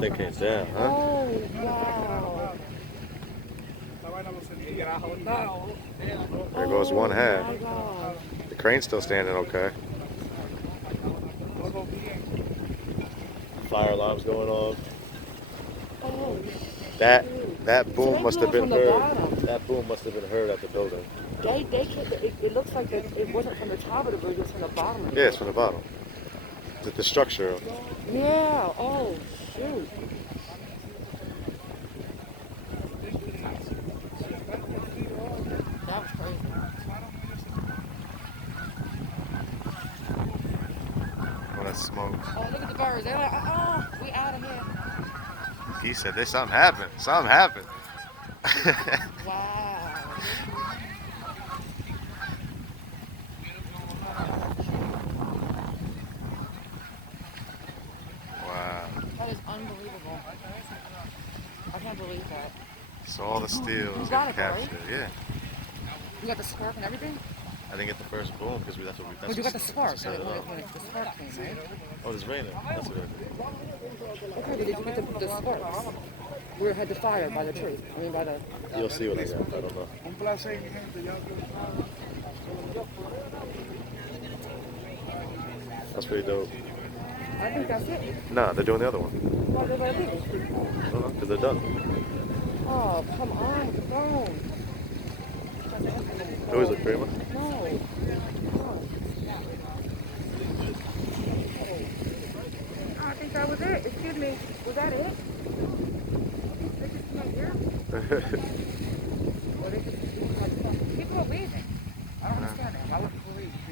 that thing came down, huh? Oh, wow. There goes one half. Oh, my gosh. The crane's still standing okay. Fire alarm's going off. Oh, That so boom they must blew have it been from the heard. bottom. That boom must have been heard at the building. It looks like it wasn't from the top of the bridge, it was from the bottom of the Yeah, it's bridge. from the bottom. The structure. Yeah, oh, shoot. That was crazy. When that smoke. Oh, look at the birds. They're like, oh, we out of here. He said, "There's something happened. Something happened." Wow. Wow. That is unbelievable. I can't believe that. So all the steel You is got it, though, captured. right? Yeah. You got the spark and everything? I didn't get the first boom because that's what we. That's But you got the what spark. set it up. When the spark came, right? Oh, it's raining. That's what it is. Okay, did you get the sparks? We had the fire by the tree. I mean, by the... You'll see what I got. I don't know. That's pretty dope. I think that's it. Nah, they're doing the other one. Why did I leave? I don't know, because they're done. Oh, come on with the phone. Who is it, Kramer? No. I think that was it. Excuse me. Was that it? They just came here?